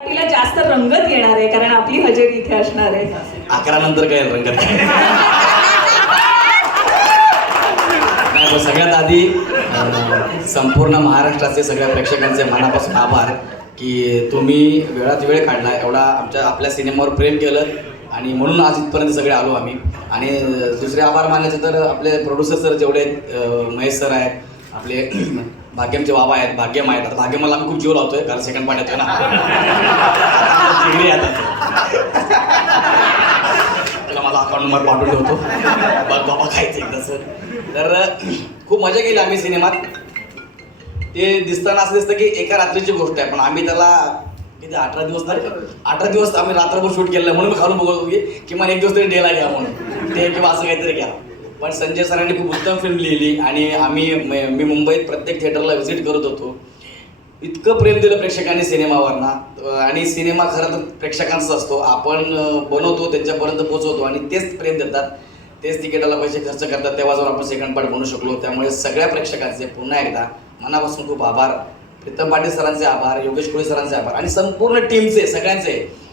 तिला जास्त रंगत येणार आहे कारण आपली हजेरी इथे असणार आहे. अकरा नंतर काय रंगत नाही पण सगळ्यात आधी अं, संपूर्ण महाराष्ट्राचे सगळ्या प्रेक्षकांचे मनापासून आभार की तुम्ही वेळात वेळ काढला एवढा आमच्या आपल्या सिनेमावर प्रेम केलं आणि म्हणून आज इथपर्यंत सगळे आलो आम्ही. आणि अं, दुसरे आभार मानायचे तर आपले प्रोड्युसर सर जेवढे आहेत अं, महेश सर आहेत आपले भाग्यमचे बाबा आहेत भाग्यम आहेत. आता भाग्यमाला आम्ही खूप जीव लावतोय कारण सेकंड पार्ट येतोय ना. चिंगडी त्याला माझा अकाउंट नंबर पाठवून ठेवतो. बघ बाबा खायचं एकदा सर तर खूप मजा केली आम्ही सिनेमात. ते दिसताना असं दिसतं की एका रात्रीची गोष्ट आहे पण आम्ही त्याला किती अठरा दिवस नाही अठरा दिवस आम्ही रात्रभर शूट केलं म्हणून मी खालून बघत होतो की किमान एक दिवस तरी डेला घ्या म्हणून. ते किंवा असं काहीतरी घ्या. पण संजय सरांनी खूप उत्तम फिल्म लिहिली आणि आम्ही म- मी मुंबईत प्रत्येक थिएटरला व्हिजिट करत होतो. इतकं प्रेम दिलं प्रेक्षकांनी सिनेमावरना. आणि सिनेमा खरं तर प्रेक्षकांचा असतो. आपण बनवतो त्यांच्यापर्यंत पोहोचवतो आणि तेच प्रेम देतात. तेच तिकिटाला पैसे खर्च करतात. तेव्हा जाऊन आपण सेकंड पार्ट बनवू शकलो. त्यामुळे सगळ्या प्रेक्षकांचे पुन्हा एकदा मनापासून खूप आभार. प्रीतम पाटील सरांचे आभार योगेश कोळी सरांचे आभार आणि संपूर्ण टीमचे सगळ्यांचे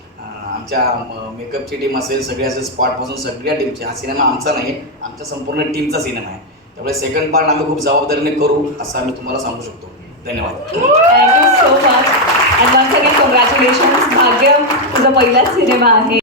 आमच्या मेकअपची टीम असेल सगळ्या असेल स्पॉटपासून सगळ्या टीमचे हा सिनेमा आमचा नाही आमच्या संपूर्ण टीमचा सिनेमा आहे. त्यामुळे सेकंड पार्ट आम्ही खूप जबाबदारीने करू असं आम्ही तुम्हाला सांगू शकतो. धन्यवाद. Thank you so much and once again congratulation भाग्य तुझा पहिलाच सिनेमा आहे.